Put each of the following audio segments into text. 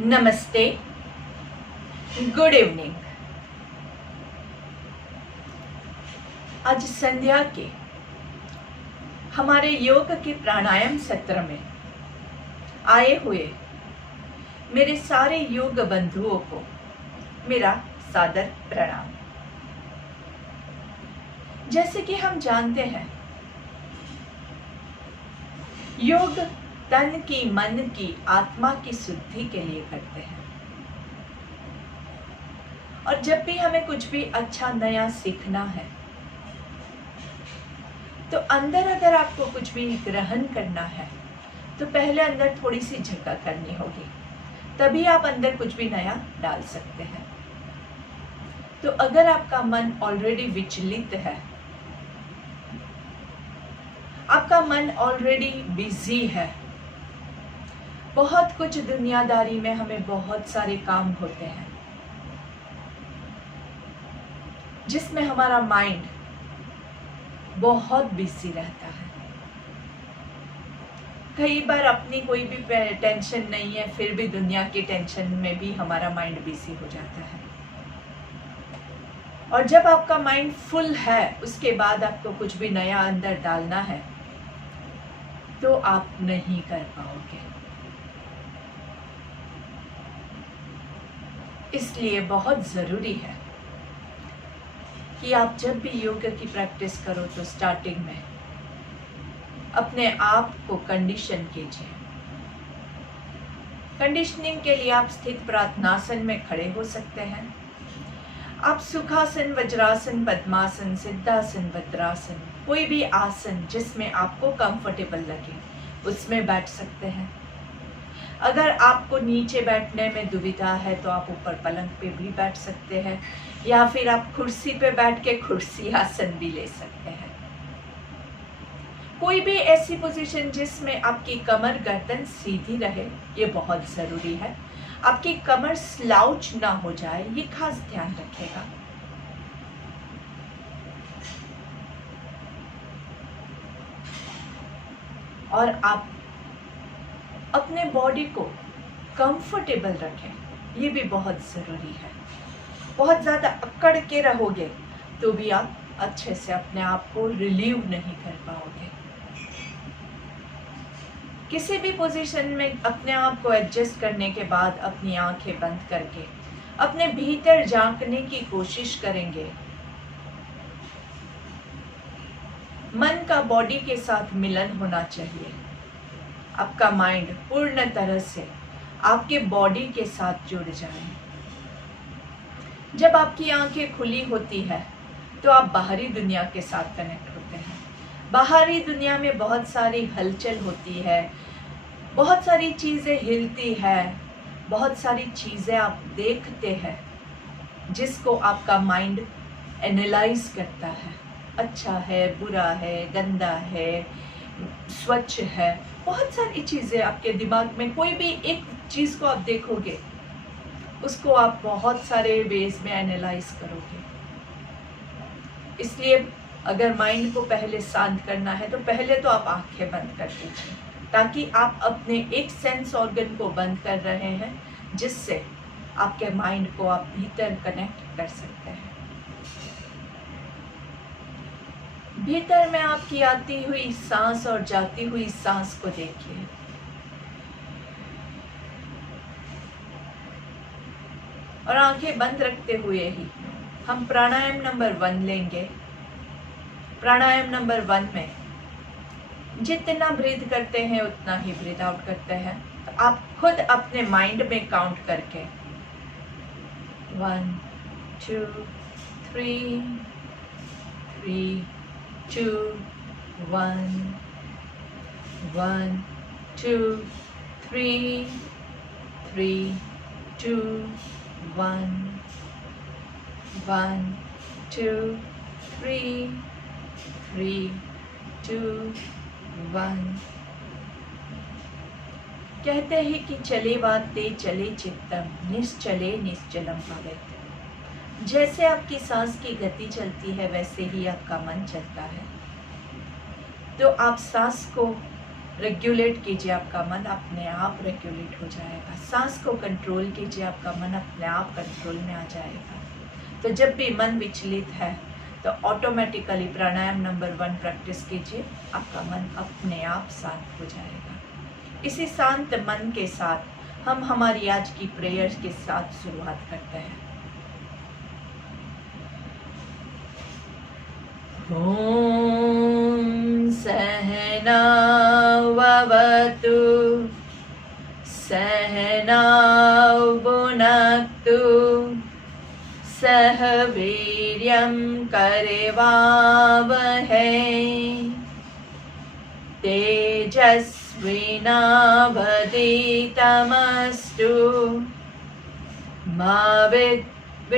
नमस्ते, good evening. आज संध्या के हमारे योग के प्राणायाम सत्र में आए हुए मेरे सारे योग बंधुओं को मेरा सादर प्रणाम। जैसे कि हम जानते हैं, योग तन की, मन की, आत्मा की शुद्धि के लिए करते हैं। और जब भी हमें कुछ भी अच्छा नया सीखना है तो अंदर अगर आपको कुछ भी ग्रहण करना है तो पहले अंदर थोड़ी सी जगह करनी होगी, तभी आप अंदर कुछ भी नया डाल सकते हैं। तो अगर आपका मन ऑलरेडी विचलित है, आपका मन ऑलरेडी बिजी है, बहुत कुछ दुनियादारी में हमें बहुत सारे काम होते हैं जिसमें हमारा माइंड बहुत बिजी रहता है। कई बार अपनी कोई भी टेंशन नहीं है, फिर भी दुनिया की टेंशन में भी हमारा माइंड बिजी हो जाता है। और जब आपका माइंड फुल है, उसके बाद आपको कुछ भी नया अंदर डालना है तो आप नहीं कर पाओगे। इसलिए बहुत ज़रूरी है कि आप जब भी योग की प्रैक्टिस करो तो स्टार्टिंग में अपने आप को कंडीशन कीजिए। कंडीशनिंग के लिए आप स्थित प्रार्थनासन में खड़े हो सकते हैं। आप सुखासन, वज्रासन, पद्मासन, सिद्धासन, भद्रासन, कोई भी आसन जिसमें आपको कंफर्टेबल लगे उसमें बैठ सकते हैं। अगर आपको नीचे बैठने में दुविधा है तो आप ऊपर पलंग पे भी बैठ सकते हैं, या फिर आप कुर्सी पे बैठ के कुर्सी आसन भी ले सकते हैं। कोई भी ऐसी पोजीशन जिसमें आपकी कमर गर्दन सीधी रहे, ये बहुत ज़रूरी है। आपकी कमर स्लाउच ना हो जाए, ये खास ध्यान रखिएगा। और आप अपने बॉडी को कंफर्टेबल रखें, ये भी बहुत ज़रूरी है। बहुत ज़्यादा अकड़ के रहोगे तो भी आप अच्छे से अपने आप को रिलीव नहीं कर पाओगे। किसी भी पोजीशन में अपने आप को एडजस्ट करने के बाद अपनी आंखें बंद करके अपने भीतर झांकने की कोशिश करेंगे। मन का बॉडी के साथ मिलन होना चाहिए। आपका माइंड पूर्ण तरह से आपके बॉडी के साथ जुड़ जाए। जब आपकी आंखें खुली होती है तो आप बाहरी दुनिया के साथ कनेक्ट होते हैं। बाहरी दुनिया में बहुत सारी हलचल होती है, बहुत सारी चीज़ें हिलती है, बहुत सारी चीज़ें आप देखते हैं जिसको आपका माइंड एनालाइज करता है। अच्छा है, बुरा है, गंदा है, स्वच्छ है, बहुत सारी चीज़ें आपके दिमाग में। कोई भी एक चीज़ को आप देखोगे, उसको आप बहुत सारे वेज में एनालाइज करोगे। इसलिए अगर माइंड को पहले शांत करना है तो पहले तो आप आंखें बंद कर दीजिए, ताकि आप अपने एक सेंस ऑर्गन को बंद कर रहे हैं जिससे आपके माइंड को आप भीतर कनेक्ट कर सकते हैं। भीतर में आपकी आती हुई सांस और जाती हुई सांस को देखिए। और आंखें बंद रखते हुए ही हम प्राणायाम नंबर 1 लेंगे। प्राणायाम नंबर 1 में जितना ब्रीथ करते हैं उतना ही ब्रीथ आउट करते हैं। तो आप खुद अपने माइंड में काउंट करके 1 2 3 3 2 1 1 2 3 3 2 1 1 2 3 3 2 1। कहते हैं कि चले वाते चले चित्तम, निश्चले निश्चलम भवेत्। जैसे आपकी सांस की गति चलती है वैसे ही आपका मन चलता है। तो आप सांस को रेगुलेट कीजिए आपका मन, अपने आप रेगुलेट हो जाएगा। सांस को कंट्रोल कीजिए, आपका मन अपने आप कंट्रोल में आ जाएगा। तो जब भी मन विचलित है तो ऑटोमेटिकली प्राणायाम नंबर 1 प्रैक्टिस कीजिए, आपका मन अपने आप शांत हो जाएगा। इसी शांत मन के साथ हम हमारी आज की प्रेयर्स के साथ शुरुआत करते हैं। ओम सहना ववतु सहना भुनक्तु सह वीर्यं करवावहै तेजस्विनावधीतमस्तु मा विद्विषावहै।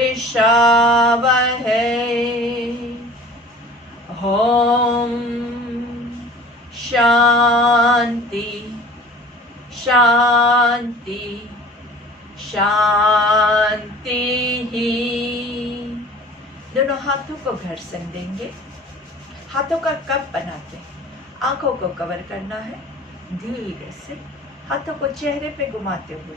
ओम शांति शांति शांति ही। दोनों हाथों को घर्षण देंगे। हाथों का कप बनाते हैं, आंखों को कवर करना है। धीरे से हाथों को चेहरे पे घुमाते हुए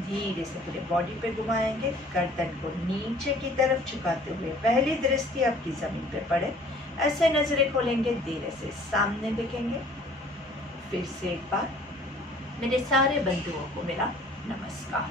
धीरे से पूरे बॉडी पे घुमाएंगे। गर्दन को नीचे की तरफ झुकाते हुए पहली दृष्टि आपकी जमीन पे पड़े, ऐसे नजरें खोलेंगे, धीरे से सामने देखेंगे। फिर से एक बार मेरे सारे बंधुओं को मेरा नमस्कार।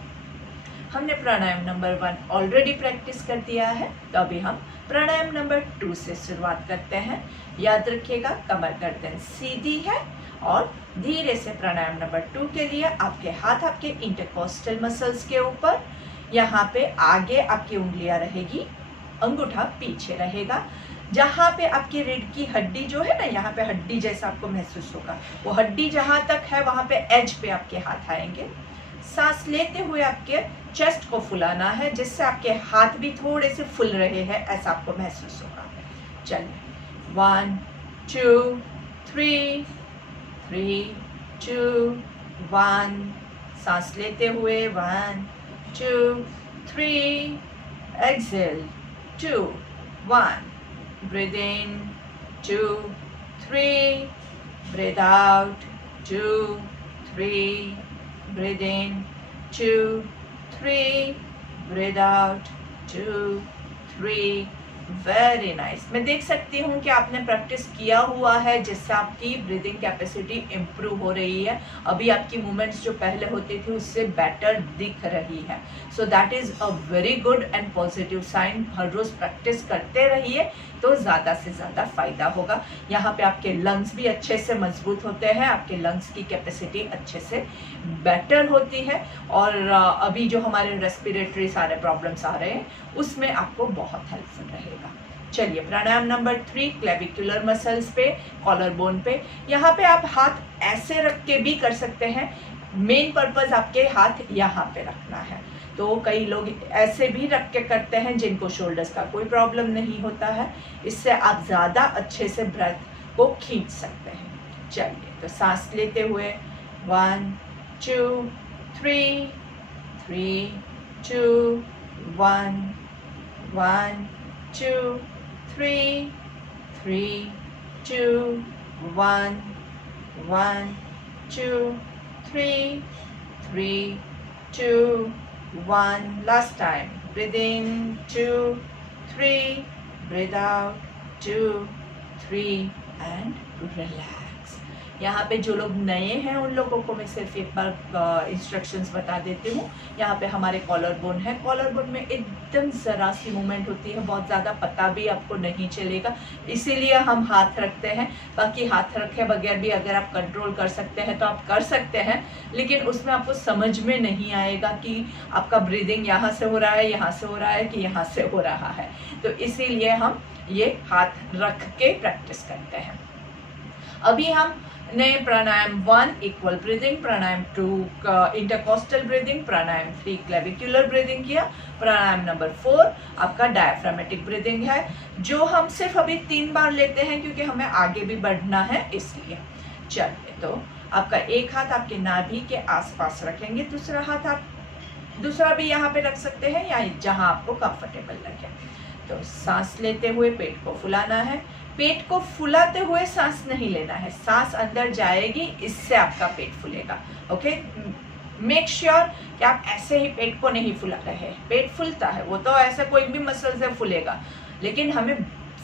हमने प्राणायाम नंबर 1 ऑलरेडी प्रैक्टिस कर दिया है, तो अभी हम प्राणायाम नंबर 2 से शुरुआत करते हैं। याद रखिएगा, कमर गर्दन सीधी है और धीरे से प्राणायाम नंबर 2 के लिए आपके हाथ आपके इंटरकोस्टल मसल्स के ऊपर, यहाँ पे आगे आपकी उंगलियां रहेगी, अंगूठा पीछे रहेगा। जहाँ पे आपकी रीढ़ की हड्डी जो है ना, यहाँ पे हड्डी जैसा आपको महसूस होगा, वो हड्डी जहाँ तक है वहाँ पे एज पे आपके हाथ आएंगे। सांस लेते हुए आपके चेस्ट को फुलाना है, जिससे आपके हाथ भी थोड़े से फुल रहे हैं, ऐसा आपको महसूस होगा। चलिए 1 2 3 3 2 1। सांस लेते हुए 1 2 3, Excel 2 1, breathe in 2 3, breathe out 2 3, breathe in 2 3, breathe out 2 3। Very nice. मैं देख सकती हूँ कि आपने प्रैक्टिस किया हुआ है, जिससे आपकी ब्रीदिंग कैपेसिटी इम्प्रूव हो रही है। अभी आपकी मूवमेंट्स जो पहले होती थी उससे बेटर दिख रही है। So that is a very good and positive sign. हर रोज़ प्रैक्टिस करते रहिए तो ज़्यादा से ज़्यादा फ़ायदा होगा। यहाँ पे आपके लंग्स भी अच्छे से मजबूत होते हैं, आपके लंग्स की कैपेसिटी अच्छे से बेटर होती है, और अभी जो हमारे रेस्पिरेटरी सारे प्रॉब्लम्स आ रहे हैं उसमें आपको बहुत हेल्पफुल रहेगा। चलिए प्राणायाम नंबर 3, क्लेविकुलर मसल्स पे, कॉलर बोन पे। यहाँ पे आप हाथ ऐसे रख के भी कर सकते हैं, मेन पर्पस आपके हाथ यहाँ पे रखना है। तो कई लोग ऐसे भी रख के करते हैं जिनको शोल्डर्स का कोई प्रॉब्लम नहीं होता है, इससे आप ज़्यादा अच्छे से ब्रेथ को खींच सकते हैं। चलिए तो सांस लेते हुए 1 2 3 3 2 1 1 2 3 3 2 1 1 2 3 3 2 1। Last time. Breathe in 2 3, breathe out 2 3 and relax। यहाँ पे जो लोग नए हैं उन लोगों को मैं सिर्फ एक बार इंस्ट्रक्शंस बता देती हूँ। यहाँ पे हमारे कॉलर बोन है, कॉलर बोन में एकदम ज़रा सी मूवमेंट होती है, बहुत ज़्यादा पता भी आपको नहीं चलेगा, इसीलिए हम हाथ रखते हैं। बाकी हाथ रखे बगैर भी अगर आप कंट्रोल कर सकते हैं तो आप कर सकते हैं, लेकिन उसमें आपको समझ में नहीं आएगा कि आपका ब्रीदिंग यहाँ से हो रहा है, यहाँ से हो रहा है कि यहाँ से हो रहा है। तो इसीलिए हम ये हाथ रख के प्रैक्टिस करते हैं। अभी हम ने प्राणायाम 1 इक्वल ब्रीदिंग, प्राणायाम 2 इंटरकोस्टल ब्रीदिंग, प्राणायाम 3 क्लेविकुलर ब्रीदिंग किया। प्राणायाम नंबर 4 आपका डायफ्रामेटिक ब्रीदिंग है, जो हम सिर्फ अभी 3 बार लेते हैं क्योंकि हमें आगे भी बढ़ना है इसलिए। चलिए तो आपका एक हाथ आपके नाभि के आसपास रखेंगे, दूसरा हाथ आप दूसरा भी यहाँ पे रख सकते हैं या जहाँ आपको कंफर्टेबल लगे। तो सांस लेते हुए पेट को फुलाना है, पेट को फुलाते हुए सांस नहीं लेना है, सांस अंदर जाएगी, इससे आपका पेट फूलेगा। ओके, मेक श्योर कि आप ऐसे ही पेट को नहीं फुला रहे हैं। पेट फूलता है, वो तो ऐसा कोई भी मसल से फूलेगा, लेकिन हमें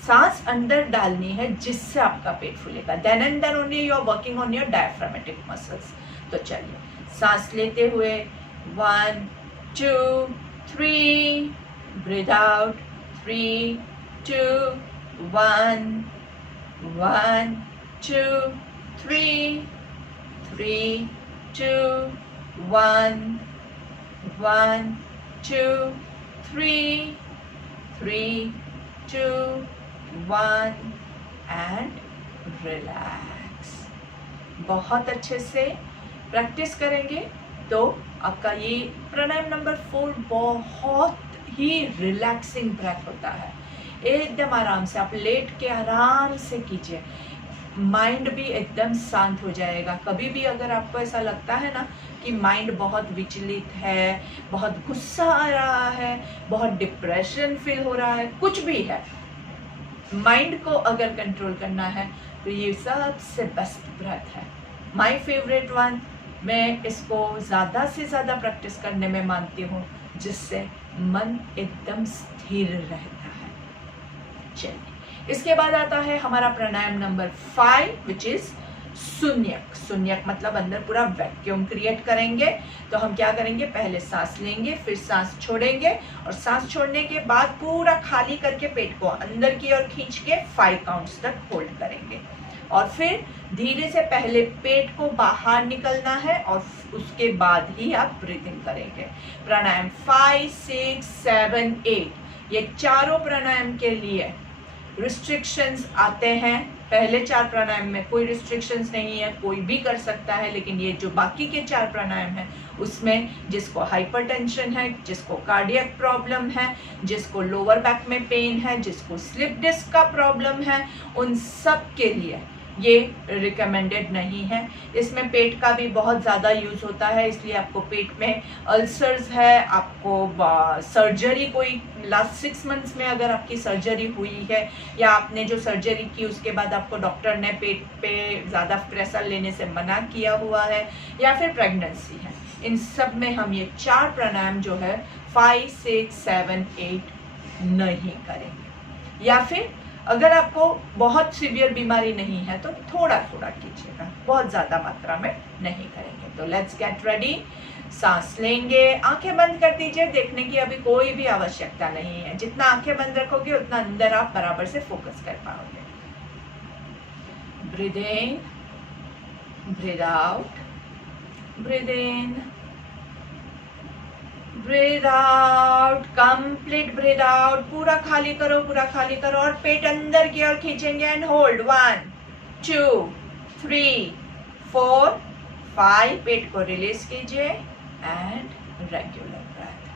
सांस अंदर डालनी है जिससे आपका पेट फूलेगा। Then and then only you are working on your diaphragmatic muscles. तो चलिए, सांस लेते हुए 1 2 3, ब्रीथ आउट 3 2 1 1 2 3 3 2 1 1 2 3 3 2 1 एंड रिलैक्स। बहुत अच्छे से प्रैक्टिस करेंगे तो आपका ये प्राणायाम नंबर 4 बहुत ही रिलैक्सिंग ब्रेथ होता है। एकदम आराम से आप लेट के आराम से कीजिए, माइंड भी एकदम शांत हो जाएगा। कभी भी अगर आपको ऐसा लगता है ना कि माइंड बहुत विचलित है, बहुत गुस्सा आ रहा है, बहुत डिप्रेशन फील हो रहा है, कुछ भी है, माइंड को अगर कंट्रोल करना है तो ये सबसे बेस्ट ब्रेथ है। My favourite one. मैं इसको ज़्यादा से ज़्यादा प्रैक्टिस करने में मानती हूँ, जिससे मन एकदम स्थिर रहता है। चलिए, इसके बाद आता है हमारा प्राणायाम नंबर 5 विच इज शून्यक। शून्यक मतलब अंदर पूरा वैक्यूम क्रिएट करेंगे। तो हम क्या करेंगे, पहले सांस लेंगे, फिर सांस छोड़ेंगे, और सांस छोड़ने के बाद पूरा खाली करके पेट को अंदर की ओर खींच के 5 काउंट्स तक होल्ड करेंगे, और फिर धीरे से पहले पेट को बाहर निकलना है और उसके बाद ही आप ब्रीथिंग करेंगे। प्राणायाम 5 6 7 8 ये चारों प्राणायाम के लिए रिस्ट्रिक्शंस आते हैं। पहले 4 प्राणायाम में कोई रिस्ट्रिक्शंस नहीं है, कोई भी कर सकता है, लेकिन ये जो बाकी के 4 प्राणायाम हैं उसमें जिसको हाइपरटेंशन है, जिसको कार्डियक प्रॉब्लम है, जिसको लोअर बैक में पेन है, जिसको स्लिप डिस्क का प्रॉब्लम है, उन सब के लिए ये रिकमेंडेड नहीं है। इसमें पेट का भी बहुत ज़्यादा यूज़ होता है, इसलिए आपको पेट में अल्सर्स है, आपको सर्जरी कोई लास्ट 6 मंथ्स में अगर आपकी सर्जरी हुई है, या आपने जो सर्जरी की उसके बाद आपको डॉक्टर ने पेट पे ज़्यादा प्रेशर लेने से मना किया हुआ है, या फिर प्रेगनेंसी है, इन सब में हम ये 4 प्राणायाम जो है 5 6 7 8 नहीं करेंगे। या फिर अगर आपको बहुत सीवियर बीमारी नहीं है तो थोड़ा थोड़ा कीजिएगा, बहुत ज़्यादा मात्रा में नहीं करेंगे। तो लेट्स गेट रेडी। सांस लेंगे, आंखें बंद कर दीजिए, देखने की अभी कोई भी आवश्यकता नहीं है। जितना आंखें बंद रखोगे उतना अंदर आप बराबर से फोकस कर पाओगे। Breathe in, breathe out, breathe in, breathe out, complete breathe out, पूरा खाली करो, पूरा खाली करो, और पेट अंदर की ओर खींचेंगे एंड होल्ड 1 2 3 4 5, पेट को रिलीज कीजिए एंड रेगुलर ब्रेथ।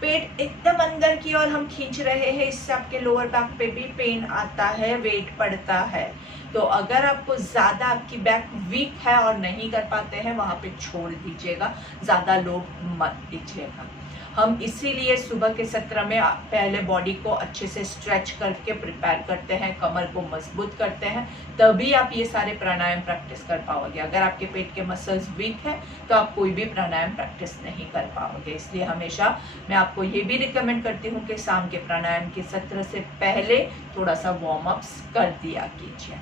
पेट एकदम अंदर की ओर हम खींच रहे हैं, इससे आपके लोअर बैक पे भी पेन आता है, वेट पड़ता है। तो अगर आपको ज़्यादा आपकी बैक वीक है और नहीं कर पाते हैं, वहाँ पे छोड़ दीजिएगा, ज़्यादा लोड मत दीजिएगा। हम इसीलिए सुबह के सत्र में पहले बॉडी को अच्छे से स्ट्रेच करके प्रिपेयर करते हैं, कमर को मजबूत करते हैं, तभी आप ये सारे प्राणायाम प्रैक्टिस कर पाओगे। अगर आपके पेट के मसल्स वीक है तो आप कोई भी प्राणायाम प्रैक्टिस नहीं कर पाओगे। इसलिए हमेशा मैं आपको ये भी रिकमेंड करती हूँ कि शाम के प्राणायाम के सत्र से पहले थोड़ा सा वार्म अप्स कर दिया कीजिए।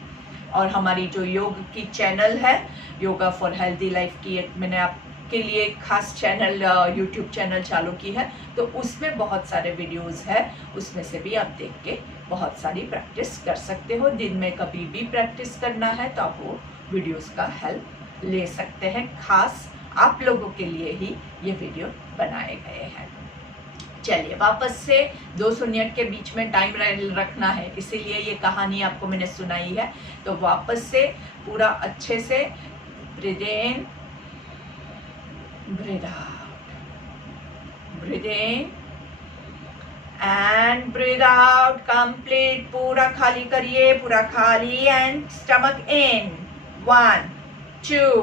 और हमारी जो योग की चैनल है, योगा फॉर हेल्दी लाइफ की, मैंने आपके लिए खास चैनल यूट्यूब चैनल चालू की है, तो उसमें बहुत सारे वीडियोस है, उसमें से भी आप देख के बहुत सारी प्रैक्टिस कर सकते हो। दिन में कभी भी प्रैक्टिस करना है तो आप वो वीडियोस का हेल्प ले सकते हैं। खास आप लोगों के लिए ही ये वीडियो बनाए गए हैं। चलिए, वापस से 2 शून्यक के बीच में टाइम रखना है, इसीलिए ये कहानी आपको मैंने सुनाई है। तो वापस से पूरा अच्छे से breathe in, breathe out, breathe in and breathe out, complete पूरा खाली करिए, पूरा खाली, and stomach in 1 2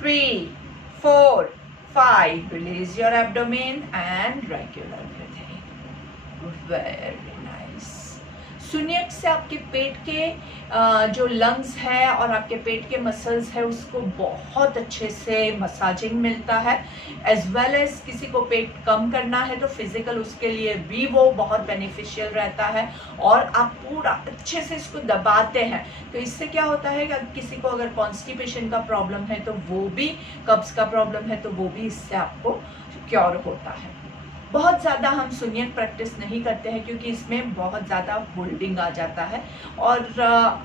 3 4 5, release your abdomen and regular breathing. Very nice. शून्यक से आपके पेट के जो लंग्स है और आपके पेट के मसल्स है उसको बहुत अच्छे से मसाजिंग मिलता है, एज वेल एज किसी को पेट कम करना है तो फिजिकल उसके लिए भी वो बहुत बेनिफिशियल रहता है। और आप पूरा अच्छे से इसको दबाते हैं तो इससे क्या होता है कि किसी को अगर कॉन्स्टिपेशन का प्रॉब्लम है तो वो भी, कब्ज का प्रॉब्लम है तो वो भी इससे आपको क्योर होता है। बहुत ज़्यादा हम शून्यक प्रैक्टिस नहीं करते हैं क्योंकि इसमें बहुत ज़्यादा होल्डिंग आ जाता है और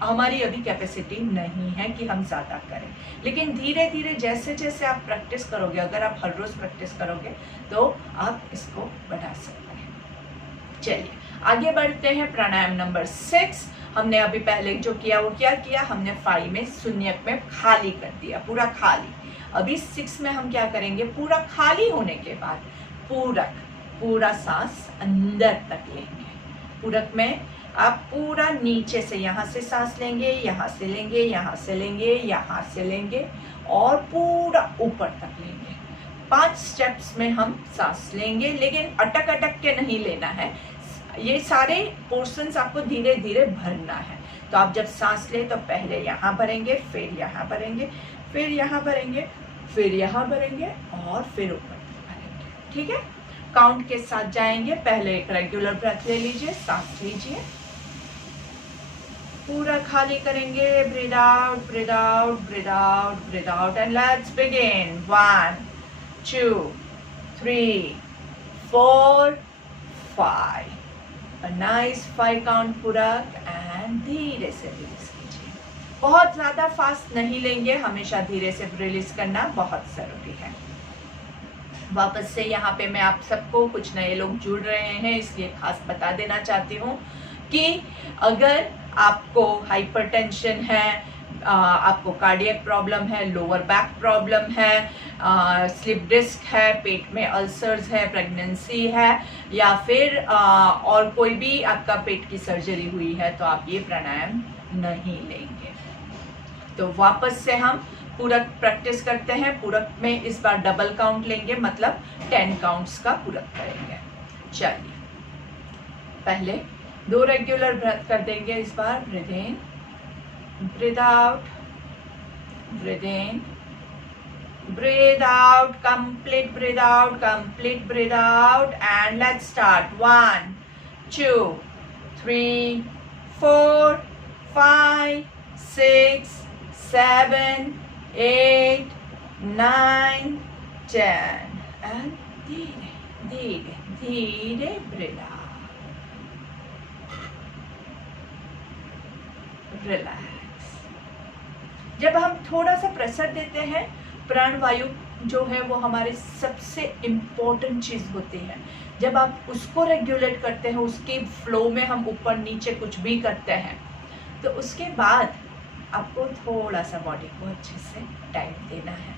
हमारी अभी कैपेसिटी नहीं है कि हम ज़्यादा करें। लेकिन धीरे धीरे जैसे जैसे आप प्रैक्टिस करोगे, अगर आप हर रोज़ प्रैक्टिस करोगे तो आप इसको बढ़ा सकते हैं। चलिए आगे बढ़ते हैं। प्राणायाम नंबर 6 हमने अभी पहले जो किया वो क्या किया, हमने 5 में शून्यक में खाली कर दिया, पूरा खाली। अभी 6 में हम क्या करेंगे, पूरा खाली होने के बाद पूरा सांस अंदर तक लेंगे। पूरक में आप पूरा नीचे से, यहाँ से सांस लेंगे, यहाँ से लेंगे, यहाँ से लेंगे, यहाँ से लेंगे और पूरा ऊपर तक लेंगे। 5 स्टेप्स में हम सांस लेंगे, लेकिन अटक अटक के नहीं लेना है। ये सारे पोर्शंस आपको धीरे धीरे भरना है। तो आप जब सांस लें तो पहले यहाँ भरेंगे, फिर यहाँ भरेंगे, फिर यहाँ भरेंगे, फिर यहाँ भरेंगे और फिर ऊपर भरेंगे। ठीक है, काउंट के साथ जाएंगे। पहले एक रेगुलर ब्रेथ ले लीजिए, सांस लीजिए, पूरा खाली करेंगे। Breathe out, breathe out, breathe out, breathe out and let's begin. 1 2 3 4 5। Nice 5 count पूरा एंड धीरे से रिलीज कीजिए। बहुत ज्यादा फास्ट नहीं लेंगे, हमेशा धीरे से रिलीज करना बहुत जरूरी है। वापस से यहाँ पे मैं आप सबको, कुछ नए लोग जुड़ रहे हैं इसलिए खास बता देना चाहती हूँ कि अगर आपको हाइपरटेंशन है, आपको कार्डियक प्रॉब्लम है, लोअर बैक प्रॉब्लम है, स्लिप डिस्क है, पेट में अल्सर्स है, प्रेगनेंसी है या फिर और कोई भी आपका पेट की सर्जरी हुई है तो आप ये प्राणायाम नहीं लेंगे। तो वापस से हम पूरक प्रैक्टिस करते हैं। पूरक में इस बार डबल काउंट लेंगे, मतलब 10 काउंट्स का पूरक करेंगे। चलिए पहले 2 रेगुलर ब्रेथ कर देंगे इस बार। Breathe in, breathe out, breathe in, breathe out, complete breathe out, complete breathe out and let's start. 1 2 3 4 5 6 7 8 9 10 and धीरे धीरे धीरे ब्रीथ आउट, रिलैक्स। जब हम थोड़ा सा प्रेशर देते हैं, प्राण वायु जो है वो हमारे सबसे इम्पोर्टेंट चीज होती है। जब आप उसको रेगुलेट करते हैं, उसके फ्लो में हम ऊपर नीचे कुछ भी करते हैं तो उसके बाद आपको थोड़ा सा बॉडी को अच्छे से टाइम देना है।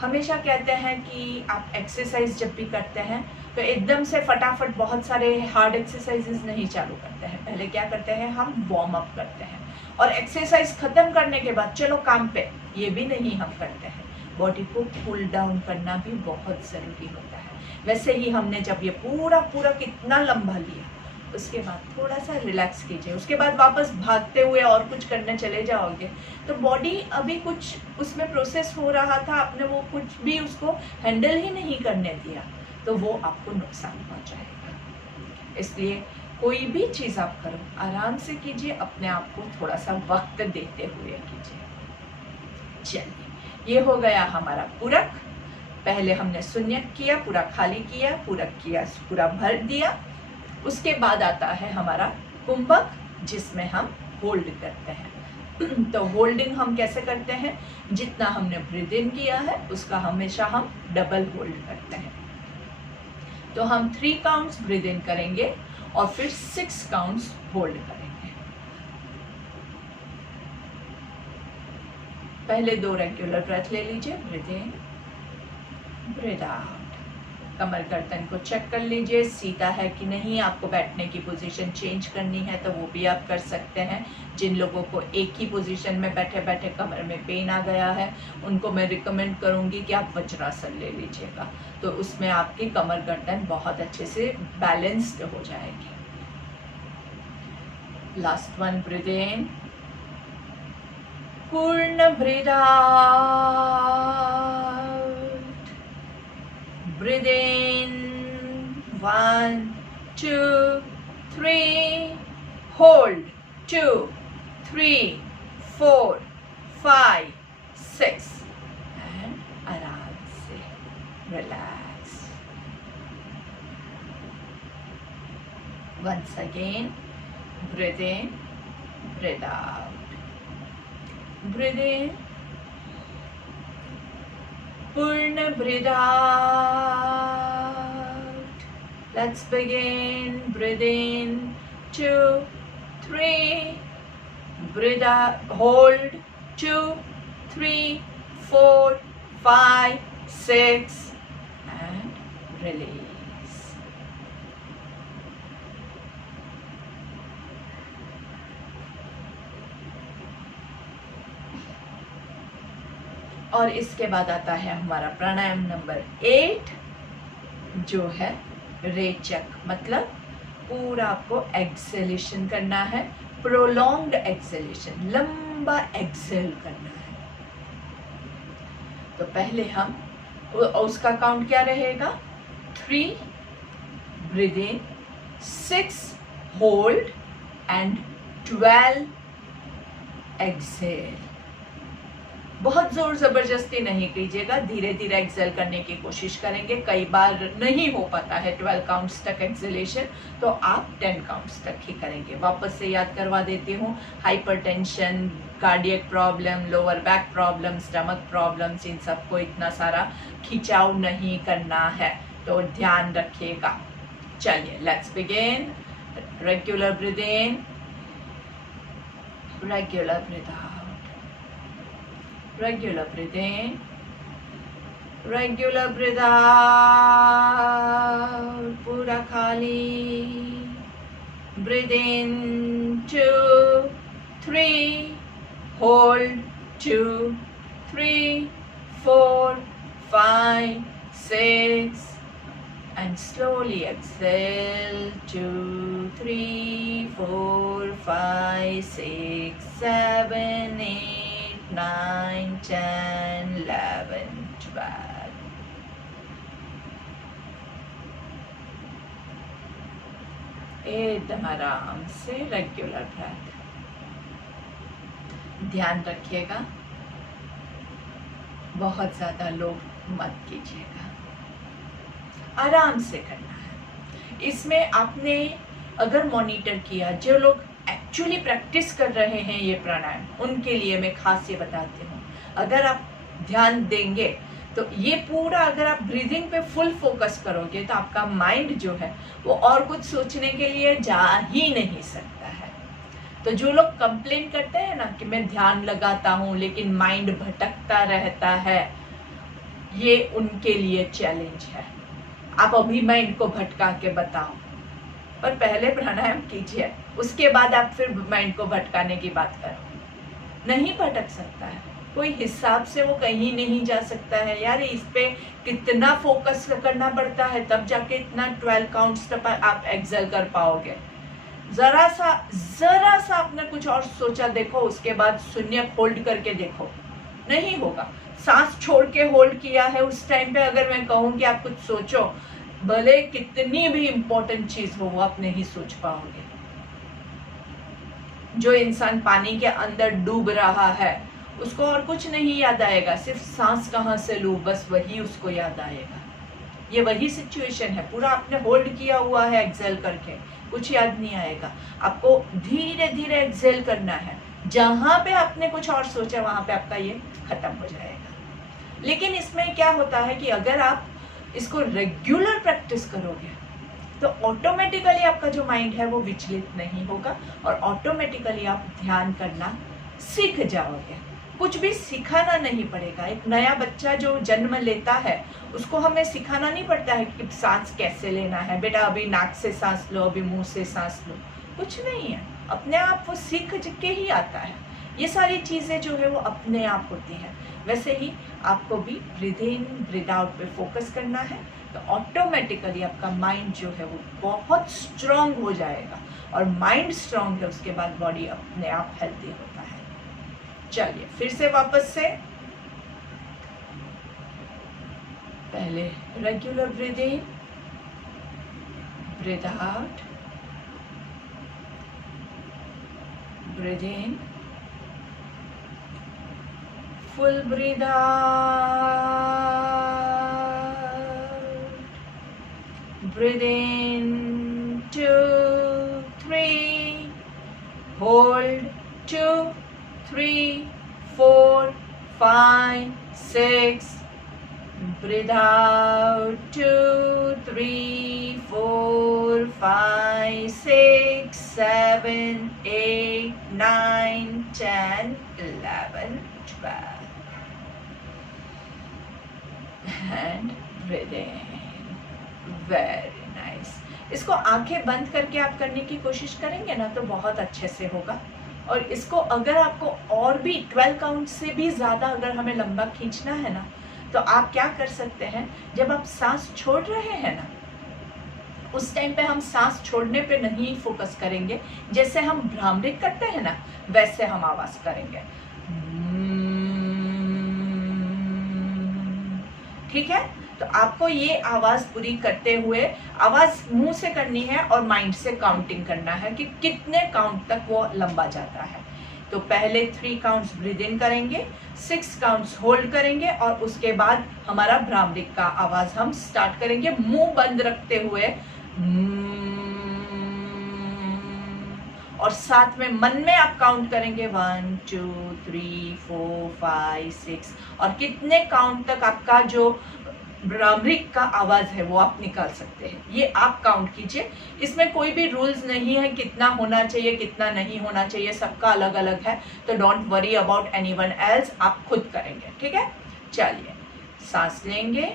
हमेशा कहते हैं कि आप एक्सरसाइज जब भी करते हैं तो एकदम से फटाफट बहुत सारे हार्ड एक्सरसाइजेस नहीं चालू करते हैं। पहले क्या करते हैं, हम वार्म अप करते हैं और एक्सरसाइज खत्म करने के बाद चलो काम पे, ये भी नहीं हम करते हैं। बॉडी को कूल डाउन करना भी बहुत ज़रूरी होता है। वैसे ही हमने जब ये पूरा कितना लंबा लिया, उसके बाद थोड़ा सा रिलैक्स कीजिए। उसके बाद वापस भागते हुए और कुछ करने चले जाओगे तो बॉडी अभी कुछ उसमें प्रोसेस हो रहा था, आपने वो कुछ भी उसको हैंडल ही नहीं करने दिया तो वो आपको नुकसान पहुंचाएगा। इसलिए कोई भी चीज़ आप करो आराम से कीजिए, अपने आप को थोड़ा सा वक्त देते हुए कीजिए। चलिए ये हो गया हमारा पूरक। पहले हमने शून्यक किया, पूरा खाली किया, पूरक किया, पूरा भर दिया। उसके बाद आता है हमारा कुंभक, जिसमें हम होल्ड करते हैं। तो होल्डिंग हम कैसे करते हैं, जितना हमने ब्रीथ इन किया है उसका हमेशा हम डबल होल्ड करते हैं। तो हम 3 काउंट्स ब्रीथ इन करेंगे और फिर 6 काउंट्स होल्ड करेंगे। पहले 2 रेगुलर ब्रेथ ले लीजिए। Breathe in, breathe out. कमर गर्दन को चेक कर लीजिए सीधा है कि नहीं। आपको बैठने की पोजीशन चेंज करनी है तो वो भी आप कर सकते हैं। जिन लोगों को एक ही पोजीशन में बैठे बैठे कमर में पेन आ गया है उनको मैं रिकमेंड करूंगी कि आप वज्रासन ले लीजिएगा, तो उसमें आपकी कमर गर्दन बहुत अच्छे से बैलेंस्ड हो जाएगी। Last one, breathe in. Purna breathe out. Breathe in. 1, 2, 3. Hold. 2, 3, 4, 5, 6. And आराम से relax. Once again, breathe in, breathe out. Breathe in. Purna breathe out. Let's begin. Breathe in. 2, 3. Breathe out. Hold. 2, 3, 4, 5, 6. And release. और इसके बाद आता है हमारा प्राणायाम number 8, जो है रेचक, मतलब पूरा आपको एक्सेलेशन करना है, प्रोलॉन्ग्ड एक्सेलेशन, लंबा एक्सेल करना है। तो पहले हम उसका काउंट क्या रहेगा? 3 breathe in, 6 hold and 12 exhale. बहुत जोर जबरदस्ती नहीं कीजिएगा, धीरे धीरे एक्सेल करने की कोशिश करेंगे। कई बार नहीं हो पाता है 12 काउंट्स तक एक्सेलेशन, तो आप 10 काउंट्स तक ही करेंगे। वापस से याद करवा देती हूँ, hypertension, cardiac problem, lower back problem, stomach problems, इन सबको इतना सारा खिंचाव नहीं करना है, तो ध्यान रखिएगा। चलिए, let's begin. Regular breathe in, regular breathe out, regular breathe in, regular breathe out, पूरा खाली। Breathe in, 2, 3, hold, 2, 3, 4, 5, 6, and slowly exhale, 2, 3, 4, 5, 6, 7, 8, 9, 10, 11, 12. एकदम आराम से रेगुलर ब्रेथ। ध्यान रखिएगा, बहुत ज्यादा लोग मत कीजिएगा, आराम से करना है। इसमें आपने अगर मॉनिटर किया, जो लोग एक्चुअली प्रैक्टिस कर रहे हैं ये प्राणायाम, उनके लिए मैं खास ये बताती हूँ, अगर आप ध्यान देंगे तो ये पूरा, अगर आप ब्रीदिंग पे फुल फोकस करोगे तो आपका माइंड जो है वो और कुछ सोचने के लिए जा ही नहीं सकता है। तो जो लोग कंप्लेन करते हैं ना कि मैं ध्यान लगाता हूँ लेकिन माइंड भटकता रहता है, ये उनके लिए चैलेंज है। आप अभी माइंड को भटका के बताओ, पर पहले प्राणायाम कीजिए, उसके बाद आप फिर माइंड को भटकाने की बात करो। नहीं भटक सकता है, कोई हिसाब से वो कहीं नहीं जा सकता है। यार, इस पे कितना फोकस करना पड़ता है, तब जाके इतना 12 काउंट्स तक आप एक्सेल कर पाओगे। जरा सा आपने कुछ और सोचा, देखो, उसके बाद शून्य होल्ड करके देखो, नहीं होगा। सांस छोड़ के होल्ड किया है, उस टाइम पे अगर मैं कहूँ कि आप कुछ सोचो, भले कितनी भी इंपॉर्टेंट चीज हो, वो आप नहीं सोच पाओगे। जो इंसान पानी के अंदर डूब रहा है, उसको और कुछ नहीं याद आएगा, सिर्फ सांस कहाँ से लूं, बस वही उसको याद आएगा। ये वही सिचुएशन है, पूरा आपने होल्ड किया हुआ है एक्सेल करके, कुछ याद नहीं आएगा। आपको धीरे धीरे एक्सेल करना है, जहां पे आपने कुछ और सोचा वहां पे आपका ये खत्म हो जाएगा। लेकिन इसमें क्या होता है कि अगर आप इसको रेगुलर प्रैक्टिस करोगे तो ऑटोमेटिकली आपका जो माइंड है वो विचलित नहीं होगा और ऑटोमेटिकली आप ध्यान करना सीख जाओगे। कुछ भी सिखाना नहीं पड़ेगा। एक नया बच्चा जो जन्म लेता है उसको हमें सिखाना नहीं पड़ता है कि सांस कैसे लेना है, बेटा अभी नाक से सांस लो, अभी मुंह से सांस लो, कुछ नहीं है, अपने आप वो सीख के ही आता है। ये सारी चीज़ें जो है वो अपने आप होती हैं। वैसे ही आपको भी ब्रीथ इन ब्रीथ आउट पे फोकस करना है, तो ऑटोमेटिकली आपका माइंड जो है वो बहुत स्ट्रांग हो जाएगा, और माइंड स्ट्रांग है उसके बाद बॉडी अपने आप हेल्दी होता है। चलिए फिर से वापस से, पहले regular breathe in, breathe out, breathe in, full breathe out, breathe in 2, 3, hold 2, 3, 4, 5, 6, breathe out 2, 3, 4, 5, 6, 7, 8, 9, 10, 11, 12. And breathe in. Very nice. इसको आंखें बंद करके आप करने की कोशिश करेंगे ना तो बहुत अच्छे से होगा। और इसको अगर आपको और भी 12 काउंट से भी ज़्यादा अगर हमें लंबा खींचना है ना, तो आप क्या कर सकते हैं, जब आप सांस छोड़ रहे हैं ना, उस टाइम पे हम सांस छोड़ने पे नहीं फोकस करेंगे, जैसे हम भ्रामरिक करते हैं ना वैसे हम आवाज़ करेंगे। ठीक है, तो आपको ये आवाज़ पूरी करते हुए आवाज़ मुंह से करनी है और माइंड से काउंटिंग करना है कि कितने काउंट तक वो लंबा जाता है। तो पहले 3 काउंट्स ब्रीद इन करेंगे, 6 काउंट्स होल्ड करेंगे, और उसके बाद हमारा भ्रामरिक का आवाज़ हम स्टार्ट करेंगे मुंह बंद रखते हुए, और साथ में मन में आप काउंट करेंगे 1, 2, 3, 4, 5, 6, और कितने काउंट तक आपका जो भ्रामरिक का आवाज है वो आप निकाल सकते हैं, ये आप काउंट कीजिए। इसमें कोई भी रूल्स नहीं है कितना होना चाहिए कितना नहीं होना चाहिए, सबका अलग अलग है, तो don't worry about anyone else, आप खुद करेंगे। ठीक है, चलिए सांस लेंगे,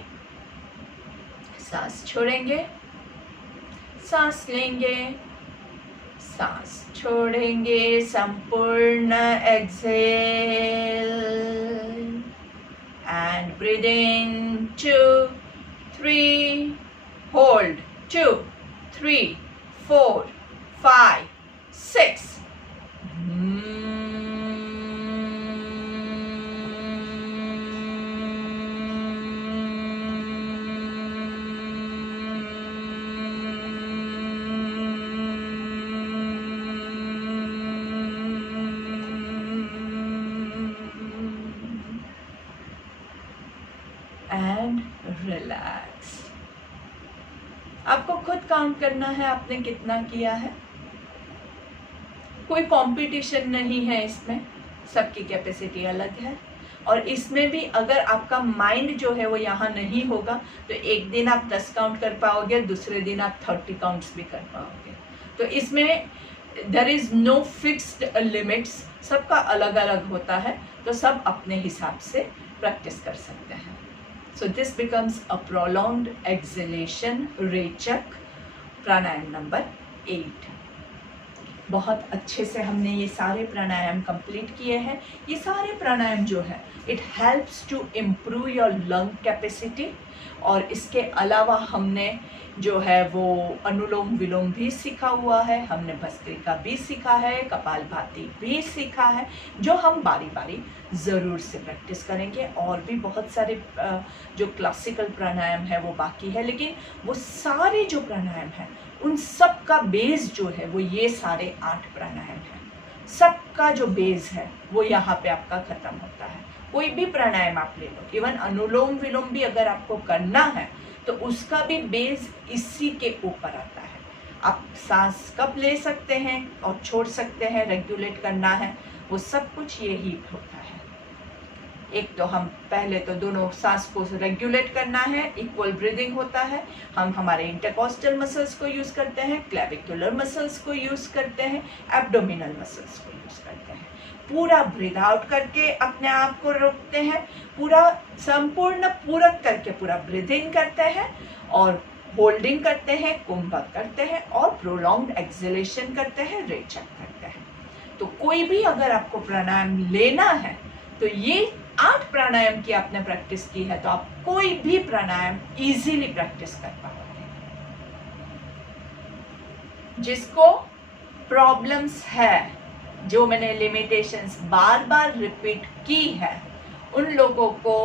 सांस छोड़ेंगे, सांस लेंगे, सांस छोड़ेंगे, संपूर्ण exhale and breathe in 2, 3, hold 2, 3, 4, 5, 6. And relax. आपको खुद काउंट करना है आपने कितना किया है, कोई कंपटीशन नहीं है इसमें, सबकी कैपेसिटी अलग है। और इसमें भी अगर आपका माइंड जो है वो यहाँ नहीं होगा तो एक दिन आप 10 काउंट कर पाओगे, दूसरे दिन आप 30 काउंट्स भी कर पाओगे। तो इसमें there is no fixed limits, सबका अलग अलग होता है, तो सब अपने हिसाब से प्रैक्टिस कर सकते हैं। So this becomes a prolonged exhalation, rechak pranayama number 8। बहुत अच्छे से हमने ये सारे प्राणायाम कंप्लीट किए हैं। ये सारे प्राणायाम जो है it helps to improve your lung capacity, और इसके अलावा हमने जो है वो अनुलोम विलोम भी सीखा हुआ है, हमने भस्त्रिका भी सीखा है, कपालभाति भी सीखा है, जो हम बारी बारी ज़रूर से प्रैक्टिस करेंगे। और भी बहुत सारे जो क्लासिकल प्राणायाम है वो बाकी है, लेकिन वो सारे जो प्राणायाम हैं उन सब का बेस जो है वो ये सारे 8 प्राणायाम हैं। सबका जो बेस है वो यहाँ पे आपका ख़त्म होता है। कोई भी प्राणायाम आप ले लो, इवन अनुलोम विलोम भी अगर आपको करना है तो उसका भी बेस इसी के ऊपर आता है। आप सांस कब ले सकते हैं और छोड़ सकते हैं, रेगुलेट करना है, वो सब कुछ यही होता है। एक तो हम पहले तो दोनों सांस को रेगुलेट करना है, इक्वल ब्रीदिंग होता है, हम हमारे इंटरकॉस्टल मसल्स को यूज़ करते हैं, क्लेविकुलर मसल्स को यूज़ करते हैं, एब्डोमिनल मसल्स को यूज़ करते हैं। पूरा ब्रीद आउट करके अपने आप को रोकते हैं, पूरा संपूर्ण पूरक करके पूरा ब्रीद इन करते हैं, और होल्डिंग करते हैं, कुंभक करते हैं, और प्रोलॉन्ग्ड एक्सहेलेशन करते हैं, रेचक करते हैं। तो कोई भी अगर आपको प्राणायाम लेना है तो ये 8 प्राणायाम की आपने प्रैक्टिस की है तो आप कोई भी प्राणायाम इजीली प्रैक्टिस कर पाओगे। जिसको प्रॉब्लम्स है, जो मैंने लिमिटेशंस बार बार रिपीट की है, उन लोगों को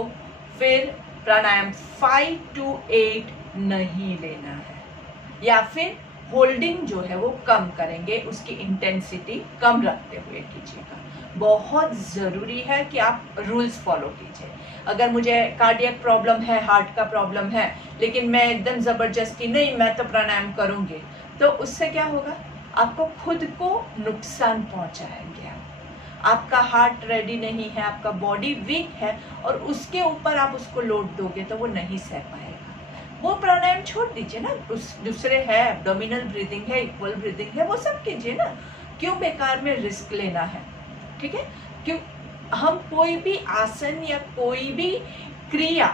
फिर प्राणायाम 5 to 8 नहीं लेना है, या फिर होल्डिंग जो है वो कम करेंगे, उसकी इंटेंसिटी कम रखते हुए कीजिएगा। बहुत ज़रूरी है कि आप रूल्स फॉलो कीजिए। अगर मुझे कार्डियक प्रॉब्लम है, हार्ट का प्रॉब्लम है, लेकिन मैं एकदम ज़बरदस्ती नहीं मैं तो प्राणायाम करूँगी, तो उससे क्या होगा, आपको खुद को नुकसान पहुँचाएंगे। आपका हार्ट रेडी नहीं है, आपका बॉडी वीक है, और उसके ऊपर आप उसको लोड दोगे तो वो नहीं सह पाएगा। वो प्राणायाम छोड़ दीजिए ना, दूसरे है, एब्डोमिनल ब्रीदिंग है, इक्वल ब्रीदिंग है, वो सब कीजिए ना। क्यों बेकार में रिस्क लेना है, ठीक है? क्यों हम कोई भी आसन या कोई भी क्रिया,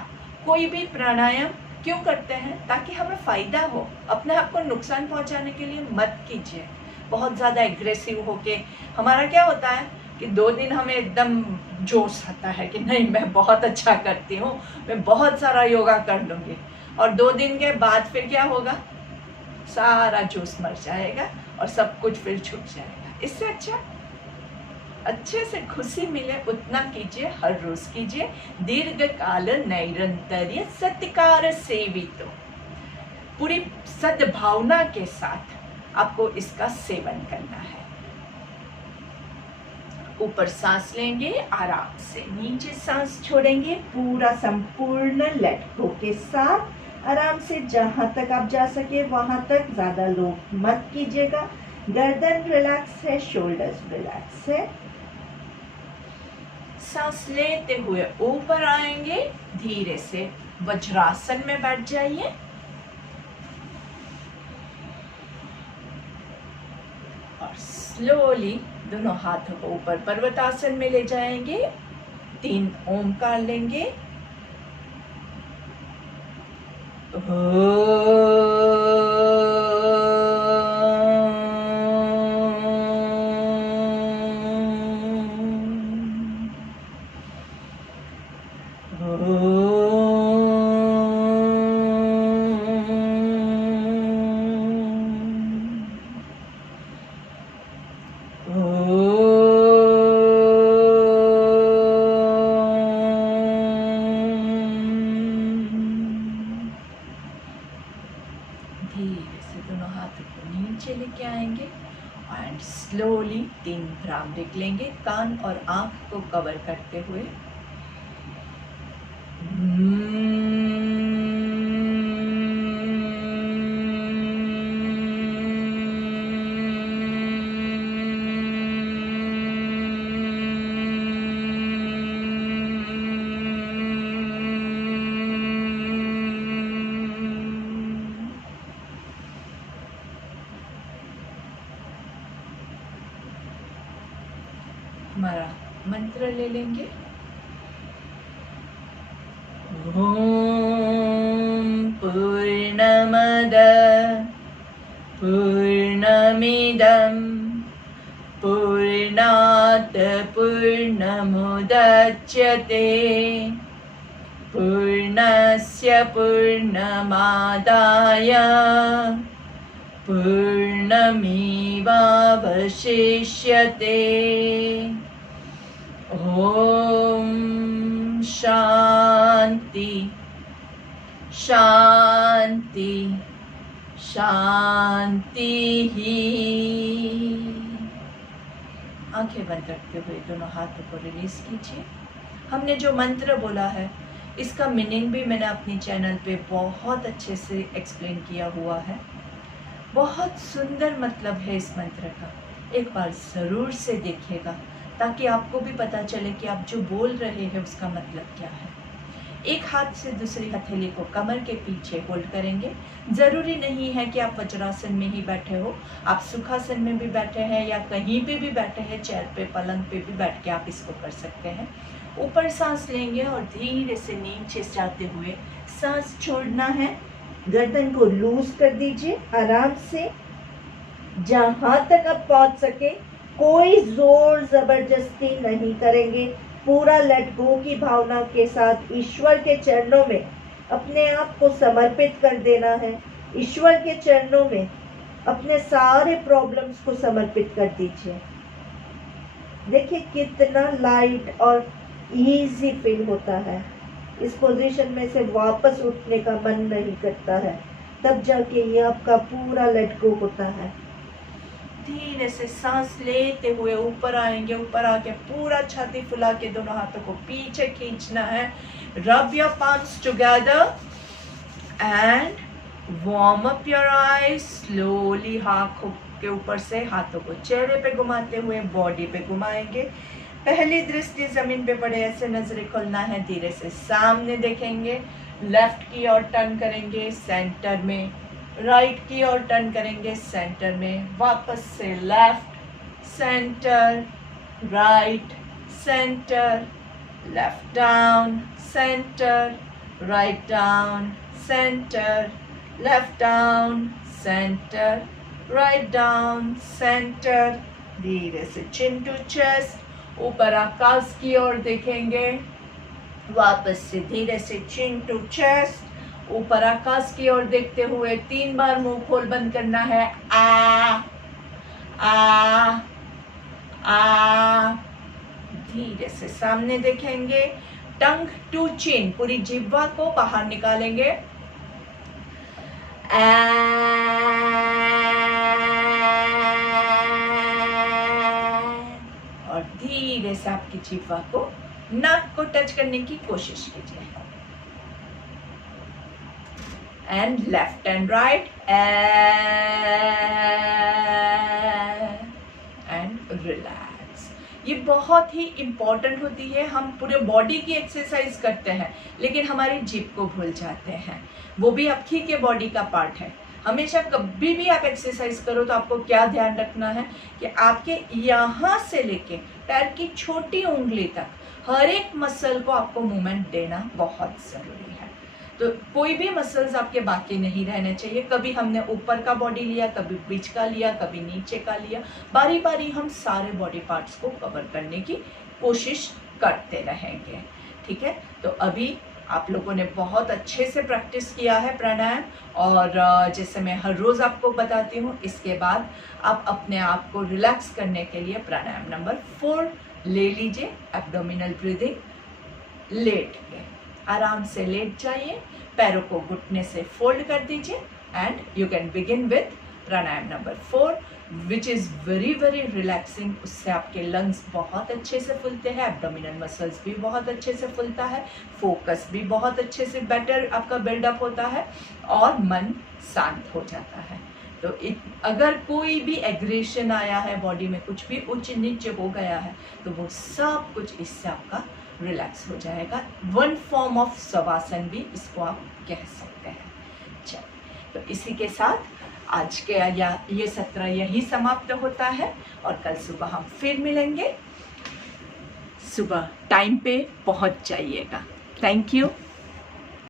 कोई भी प्राणायाम क्यों करते हैं? ताकि हमें फ़ायदा हो। अपने आप को नुकसान पहुंचाने के लिए मत कीजिए। बहुत ज़्यादा एग्रेसिव होके हमारा क्या होता है कि 2 दिन हमें एकदम जोश आता है कि नहीं मैं बहुत अच्छा करती हूँ, मैं बहुत सारा योगा कर लूँगी, और 2 दिन के बाद फिर क्या होगा, सारा जोश मर जाएगा और सब कुछ फिर छूट जाएगा। इससे अच्छा अच्छे से खुशी मिले उतना कीजिए, हर रोज कीजिए। दीर्घ काल नैरंतर्य सत्कार सेवितो, पूरी सद्भावना के साथ आपको इसका सेवन करना है। ऊपर सांस लेंगे, आराम से नीचे सांस छोड़ेंगे, पूरा संपूर्ण लेट गो के साथ आराम से जहां तक आप जा सके वहां तक, ज्यादा लोड मत कीजिएगा। गर्दन रिलैक्स है, शोल्डर्स रिलैक्स है। सांस लेते हुए ऊपर आएंगे, धीरे से वज्रासन में बैठ जाइए। और स्लोली दोनों हाथों को ऊपर पर्वतासन में ले जाएंगे। 3 ओमकार लेंगे। धीरे से दोनों हाथों को नीचे लेके आएंगे एंड स्लोली 3 भ्रामरी लेंगे, कान और आंख को कवर करते हुए। हमारा मंत्र ले लेंगे। ओम पूर्णमद पूर्णमिदं पूर्णात् पूर्णमुदच्यते पूर्णस्य पूर्णमादाय पूर्णमेवावशिष्यते। ओम शांति शांति शांति ही। आंखें बंद रखते हुए दोनों हाथों को रिलीज कीजिए। हमने जो मंत्र बोला है इसका मीनिंग भी मैंने अपनी चैनल पे बहुत अच्छे से एक्सप्लेन किया हुआ है। बहुत सुंदर मतलब है इस मंत्र का, एक बार ज़रूर से देखिएगा ताकि आपको भी पता चले कि आप जो बोल रहे हैं उसका मतलब क्या है। एक हाथ से दूसरी हथेली को कमर के पीछे होल्ड करेंगे। ज़रूरी नहीं है कि आप वज्रासन में ही बैठे हो, आप सुखासन में भी बैठे हैं या कहीं पे भी बैठे हैं, चेयर पे पलंग पे भी बैठ के आप इसको कर सकते हैं। ऊपर सांस लेंगे और धीरे से नीचे जाते हुए सांस छोड़ना है। गर्दन को लूज कर दीजिए आराम से, जहां तक आप पहुंच सके। कोई जोर जबरदस्ती नहीं करेंगे, पूरा लेट गो की भावना के साथ ईश्वर के चरणों में अपने आप को समर्पित कर देना है। ईश्वर के चरणों में अपने सारे प्रॉब्लम्स को समर्पित कर दीजिए। देखिए कितना लाइट और इजी फील होता है। इस पोजीशन में से वापस उठने का मन नहीं करता है, तब जाके ये आपका पूरा लेट गो होता है। धीरे से सांस लेते हुए ऊपर आएंगे। ऊपर आके पूरा छाती फुला के दोनों हाथों को पीछे खींचना है। Rub your palms together and warm up your eyes. Slowly आंखों के ऊपर से हाथों को चेहरे पे घुमाते हुए बॉडी पे घुमाएंगे। पहली दृष्टि जमीन पे पड़े ऐसे नजरें खोलना है। धीरे से सामने देखेंगे। लेफ्ट की ओर टर्न करेंगे सेंटर में, राइट की ओर टर्न करेंगे सेंटर में, वापस से left centre right centre, left down centre write down centre, left down centre write down centre. धीरे से चिन टू चेस्ट, ऊपर आकाश की ओर देखेंगे। वापस से धीरे से चिन टू चेस्ट, ऊपर आकाश की ओर देखते हुए 3 बार मुंह खोल बंद करना है। आ आ आ। धीरे से सामने देखेंगे। टंग टू चिन, पूरी जिह्वा को बाहर निकालेंगे। और धीरे से आपकी जिह्वा को, नाक को टच करने की कोशिश कीजिए। And left and right and relax. ये बहुत ही इंपॉर्टेंट होती है। हम पूरे बॉडी की एक्सरसाइज करते हैं लेकिन हमारी जिभ को भूल जाते हैं। वो भी आपकी के बॉडी का पार्ट है। हमेशा कभी भी आप एक्सरसाइज करो तो आपको क्या ध्यान रखना है कि आपके यहाँ से लेके पैर की छोटी उंगली तक हर एक मसल को आपको मूवमेंट देना बहुत ज़रूरी है। तो कोई भी मसल्स आपके बाकी नहीं रहने चाहिए। कभी हमने ऊपर का बॉडी लिया, कभी बीच का लिया, कभी नीचे का लिया। बारी बारी हम सारे बॉडी पार्ट्स को कवर करने की कोशिश करते रहेंगे। ठीक है, तो अभी आप लोगों ने बहुत अच्छे से प्रैक्टिस किया है प्राणायाम, और जैसे मैं हर रोज़ आपको बताती हूँ, इसके बाद आप अपने आप को रिलैक्स करने के लिए प्राणायाम नंबर 4 ले लीजिए। Abdominal breathing. लेट के आराम से लेट जाइए, पैरों को घुटने से फोल्ड कर दीजिए and you can begin with pranayama number 4 which is very very relaxing. उससे आपके लंग्स बहुत अच्छे से फुलते हैं, एब्डोमिनल मसल्स भी बहुत अच्छे से फुलता है, फोकस भी बहुत अच्छे से बेटर आपका बिल्डअप होता है और मन शांत हो जाता है। तो अगर कोई भी एग्रेशन आया है बॉडी में, कुछ भी उच्च नीच हो गया है, तो वो सब कुछ इससे आपका रिलैक्स हो जाएगा। वन फॉर्म ऑफ शवासन भी इसको आप कह सकते हैं। चलिए, तो इसी के साथ आज के ये सत्र यही समाप्त होता है और कल सुबह हम फिर मिलेंगे। सुबह टाइम पे पहुंच जाइएगा। Thank you.